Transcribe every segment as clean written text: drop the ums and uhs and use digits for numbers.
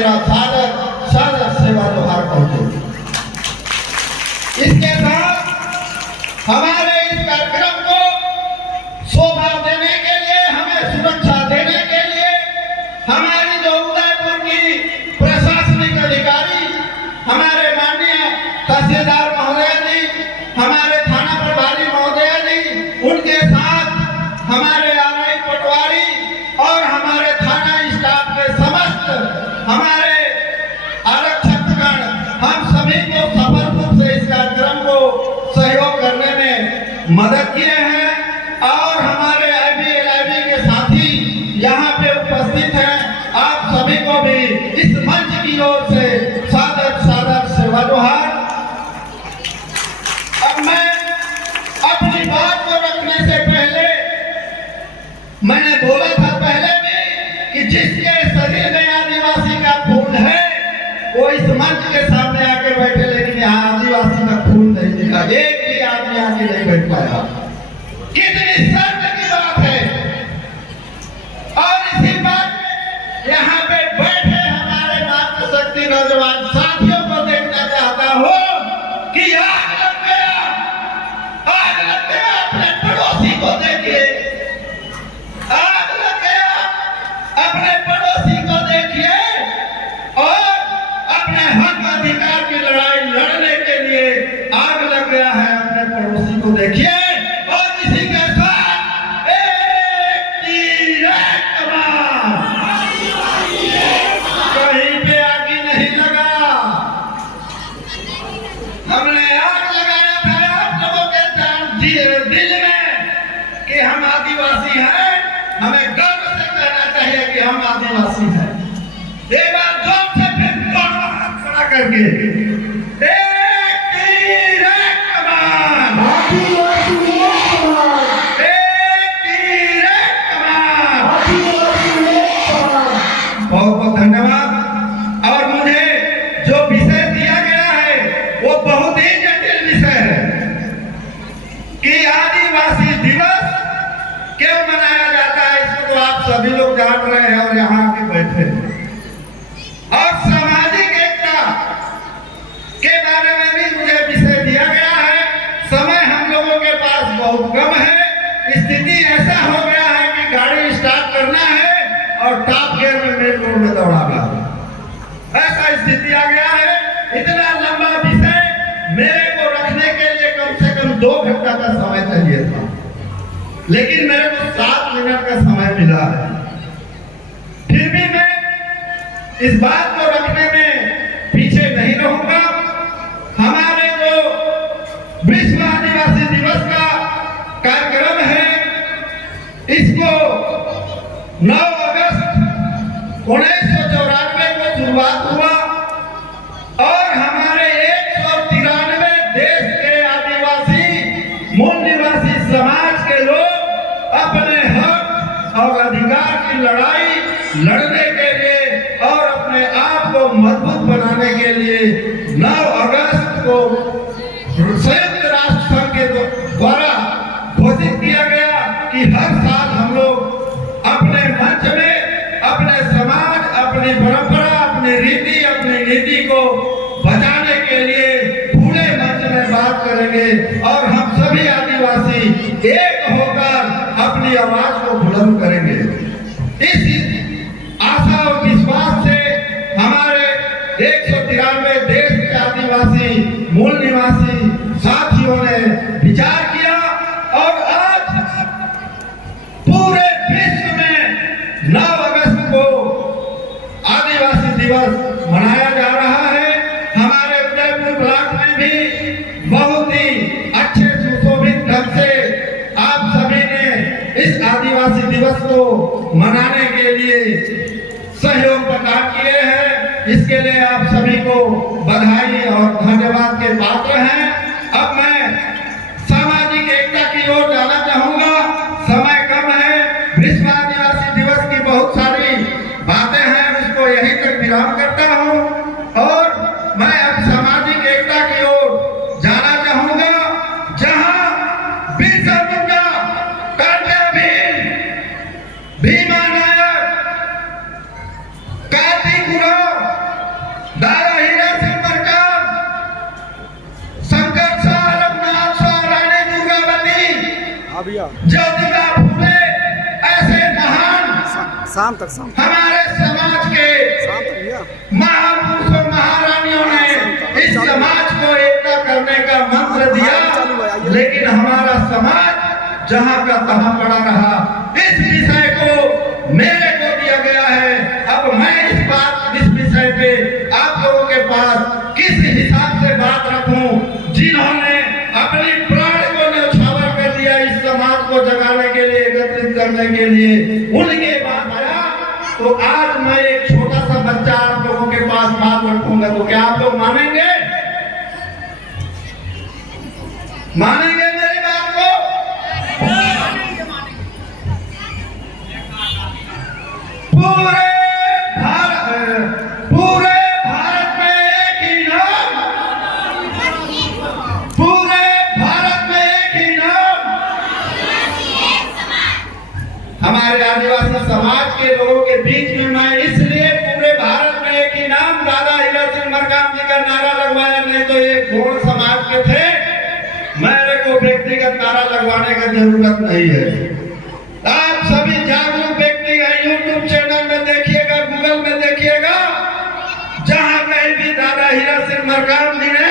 मेरा सादर सादर सेवा जोहार पहुंचे। इसके साथ हमारे इस कार्यक्रम को शोभा देने के लिए, हमें सुरक्षा देने के लिए हमारी जो उदयपुर की प्रशासनिक अधिकारी, हमारे माननीय तहसीलदार महोदय जी, हमारे थाना प्रभारी महोदय जी, उनके साथ हमारे आरआई पटवारी और हमारे थाना स्टाफ के समस्त हमारे आरक्षकगण, हम सभी को सफल रूप से इस कार्यक्रम को सहयोग करने में मदद किए हैं। और हमारे आईबी एलआईबी के साथी यहाँ पे उपस्थित हैं, आप सभी को भी इस मंच की ओर से सादर सादर सेवा जोहार। अब मैं अपनी बात को रखने से पहले, मैंने बोला था पहले भी कि जिसके शरीर में आदिवासी का खून है वो इस मंच के सामने आके बैठे, लेकिन यहाँ आदिवासी का खून नहीं दिखा, एक भी आदमी आगे नहीं बैठ पाया। कितनी शर्म की बात है। और इसी बात में यहाँ पे बैठे हमारे मातृशक्ति नौजवान साथियों को देखना चाहता हूँ कि आग लग गया, आग लग गया। अपने पड़ोसी को देखिए, आग लग गया, अपने पड़ोसी को देखिए और अपने हक अधिकार की लड़ाई लड़ने के लिए आग लग गया है। अपने पड़ोसी को देखिए और इसी के साथ एक तीर एक कमान, कहीं पे आग नहीं लगा। हमने आग लगाया था आप लोगों के दिल में कि हम आदिवासी हैं, हमें गर्व से कहना चाहिए कि हम आदिवासी हैं। एक बार जोर से फिर दोनों हाथ खड़ा करके एक तीर एक कमान, एक तीर एक कमान। बहुत बहुत धन्यवाद। और मुझे जो विषय दिया गया है वो बहुत ही जटिल विषय है कि आदिवासी दिवस क्यों मनाया जाता है। इसको तो आप सभी लोग जान रहे हैं और यहाँ आके बैठे हैं। और सामाजिक एकता के बारे में भी मुझे विषय दिया गया है। समय हम लोगों के पास बहुत कम है। स्थिति ऐसा हो गया है कि गाड़ी स्टार्ट करना है और टॉप गियर में मेन रोड में दौड़ाना है, ऐसा स्थिति आ गया है। इतना लंबा विषय मेरे को रखने के लिए कम से कम 2 घंटा का समय चाहिए था, लेकिन मेरे को 7 मिनट का समय मिला है। फिर भी मैं इस बात को रखने में पीछे नहीं रहूंगा। हमारे जो विश्व आदिवासी दिवस का कार्यक्रम है, इसको 9 अगस्त 1994 को शुरुआत हुआ और हमारे 193 देश के आदिवासी मूल निवासी समाज के लोग अपने हक और अधिकार की लड़ाई लड़ने के लिए और अपने आप को मजबूत बनाने के लिए 9 अगस्त को संयुक्त राष्ट्र संघ के द्वारा घोषित किया गया कि हर साल हम लोग अपने मंच में अपने समाज, अपनी परंपरा, अपनी रीति, अपनी नीति को बचाने के लिए पूरे मंच में बात करेंगे और हम सभी आदिवासी एक होकर अपनी आवाज को बुलंद करेंगे। इस आशा और विश्वास से हमारे 193 देश के आदिवासी मूल निवासी साथियों ने विचार किया और आज पूरे विश्व में 9 अगस्त को आदिवासी दिवस मनाया जा रहा है। हमारे उदयपुर ब्लॉक में भी बहुत ही अच्छे सुशोभित ढंग से आप सभी ने इस आदिवासी दिवस को मनाने के लिए सहयोग प्रदान किए हैं। इसके लिए आप सभी को बधाई और धन्यवाद के पात्र हैं। अब मैं सामाजिक एकता की ओर जाना चाहूंगा, समय कम है। विश्व आदिवासी दिवस की बहुत सारी बातें हैं, इसको यहीं तक विराम करता हूं और मैं अब सामाजिक एकता की ओर जाना चाहूंगा, जहां बिरसा मुंडा, कांटा भीम, भीमा नायक, कार्तिक उरांव, ज्योतिबा फूले ऐसे महान शाम तक हमारे समाज के महापुरुषों महारानियों ने इस समाज को एकता करने का मंत्र दिया, लेकिन हमारा समाज जहां का तहां पड़ा रहा। इस विषय को मेरे को दिया गया है। अब मैं इस विषय पे आप लोगों के पास किस हिसाब से बात रखूं, जिन्होंने अपनी प्राण को न्यौछावर कर दिया इस समाज को जगाने के लिए, एकत्रित करने के लिए, उनके बात आया। तो आज मैं एक छोटा सा बच्चा आप लोगों के पास बात रखूंगा, तो क्या आप लोग मानेंगे? मानेंगे मेरी बात को? पूरे भारत में एक ही नाम, पूरे भारत में एक ही नाम। हमारे आदिवासी समाज के लोगों के बीच में मैं इसलिए पूरे भारत में एक ही नाम दादा हीरा सिंह मरकाम जी का नारा लगवाया, नहीं तो ये गौड़ समाज के थे, मेरे को व्यक्तिगत नारा लगवाने का जरूरत नहीं है। आप सभी जागरूक व्यक्ति हैं, यूट्यूब चैनल में देखिएगा, गूगल में देखिएगा, जहां कहीं भी दादा हीरा सिंह मरकाम जी ने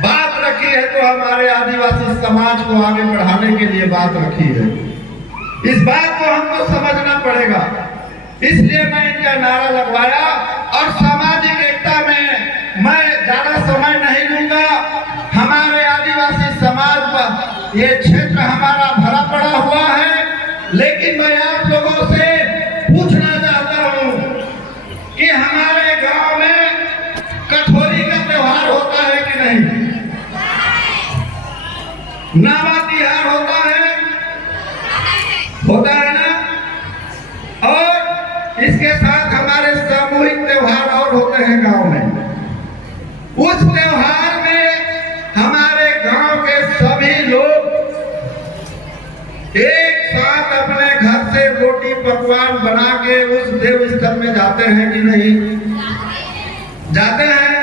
बात रखी है तो हमारे आदिवासी समाज को आगे बढ़ाने के लिए बात रखी है। इस बात को हमको समझना पड़ेगा, इसलिए मैं इनका नारा लगवाया। और सामाजिक एकता में मैं ज्यादा समय नहीं लूंगा। हमारे आदिवासी समाज पर ये क्षेत्र हमारा भरा पड़ा हुआ है, लेकिन मैं आप लोगों से पूछना चाहता हूं कि हमारे गांव में कठोरी का त्योहार होता है कि नहीं? नावा तिहार होता है ना? और इसके साथ हमारे सामूहिक त्योहार और होते हैं गांव में। उस त्योहार में हमारे गांव के सभी लोग एक साथ अपने घर से रोटी पकवान बना के उस देव स्थल में जाते हैं कि नहीं? जाते हैं।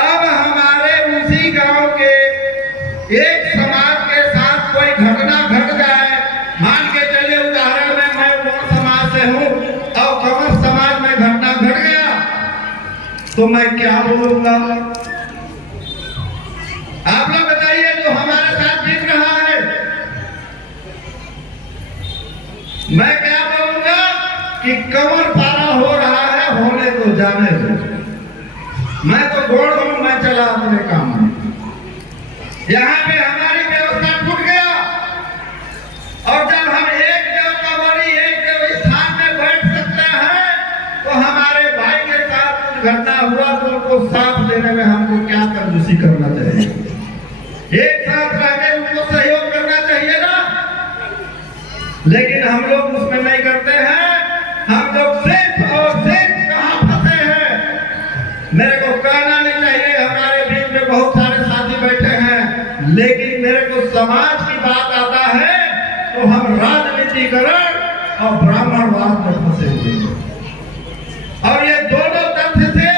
अब हमारे उसी गांव के एक समाज के साथ कोई घटना घट जाए, मान के चलिए उदाहरण में मैं वो समाज से हूँ और कंवर समाज में घटना घट गया, तो मैं क्या बोलूंगा? आप लोग बताइए, जो हमारे साथ बीत रहा है, मैं क्या बोलूंगा कि कंवर पारा हो रहा है, होने तो जाने दो। मैं तो गौड़ हूं, मैं चला अपने काम में। यहाँ पे हमारी व्यवस्था टूट गया, और जब हम एक देव कंवरी एक देव स्थान में बैठ सकते हैं, तो हमारे भाई के साथ घटना हुआ तो उनको साथ देने में हमको क्या कंजूसी करना चाहिए? एक साथ रहकर उनको सहयोग करना चाहिए ना। लेकिन हम लोग उसमें नहीं करते हैं। हम लोग सिर्फ और सिर्फ कहां फंसे हैं? मेरे को कहना नहीं चाहिए, हमारे बीच में बहुत सारे साथी बैठे हैं, लेकिन मेरे को समाज की बात आता है तो हम राजनीतिकरण और ब्राह्मणवाद में फंसे हुए हैं। और ये दोनों तथ्य से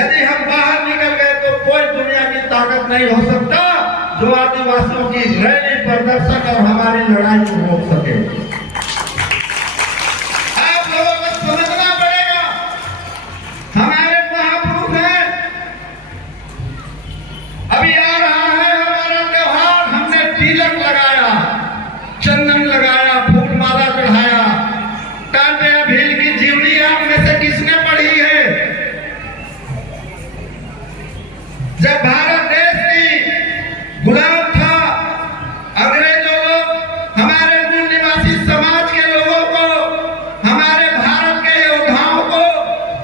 यदि हम बाहर निकल गए तो कोई दुनिया की ताकत नहीं हो सकता जो आदिवासियों की रैली प्रदर्शन और हमारी लड़ाई को रोक सके। आप लोगों को समझना पड़ेगा, हमारे महापुरुष हैं। अभी आ रहा है हमारा त्योहार, हमने तिलक लगाया, चंदन लगाया, फूल माला चढ़ाया। टांटिया भील की जीवनी आप में से किसने पढ़ी है? जब भारत देश की गुलाम था, अंग्रेजों लोग हमारे मूल निवासी समाज के लोगों को, हमारे भारत के योद्धाओं को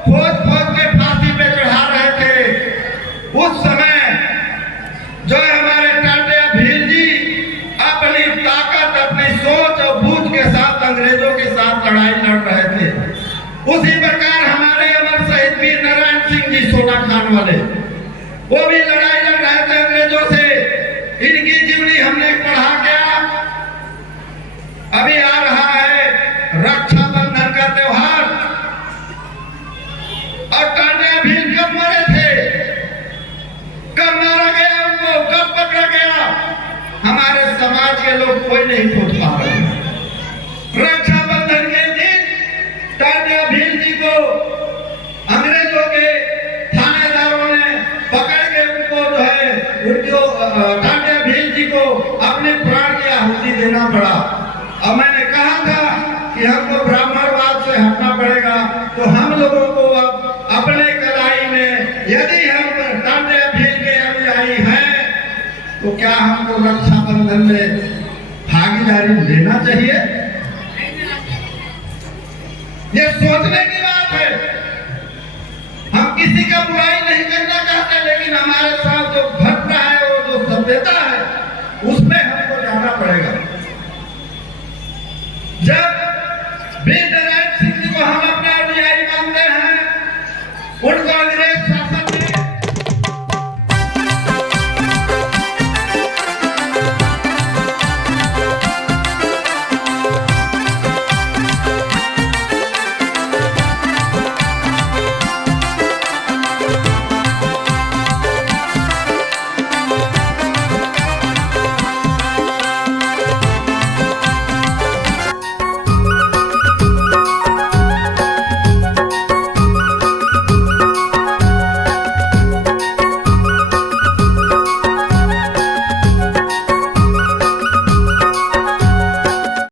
खोज खोज के फांसी पे चढ़ा रहे थे। उस समय जो हमारे टांटिया भील जी अपनी ताकत, अपनी सोच और बूझ के साथ अंग्रेजों के साथ लड़ाई लड़ रहे थे। उसी प्रकार हमारे अमर शहीद वीर नारायण सिंह जी सोना खान वाले, वो भी लड़ाई लड़ रहे थे अंग्रेजों से। इनकी जीवनी हमने पढ़ा गया। अभी आ रहा है रक्षाबंधन का त्योहार, और टांटिया भील कब मरे थे? कब मारा गया उनको? कब पकड़ा गया? हमारे समाज के लोग लोग कोई नहीं सोच पा रहे हैं। रक्षाबंधन के दिन टाटिया भील जी को अंग्रेजों के थानेदारों ने पकड़ के उनको जो है उनको टाटिया भील जी को अपने प्राण की आहुति देना पड़ा। अब मैंने कहा था कि हमको ब्राह्मणवाद से हटना पड़ेगा, तो हम लोगों को अब अपने कलाई में यदि हम टाटिया भील के अनुयायी हैं तो क्या हमको रक्षाबंधन में भागीदारी लेना चाहिए? ये सोचने की बात है। हम किसी का बुराई नहीं करना चाहते, लेकिन हमारे साथ जो घट रहा है, वो जो सभ्यता है, उसमें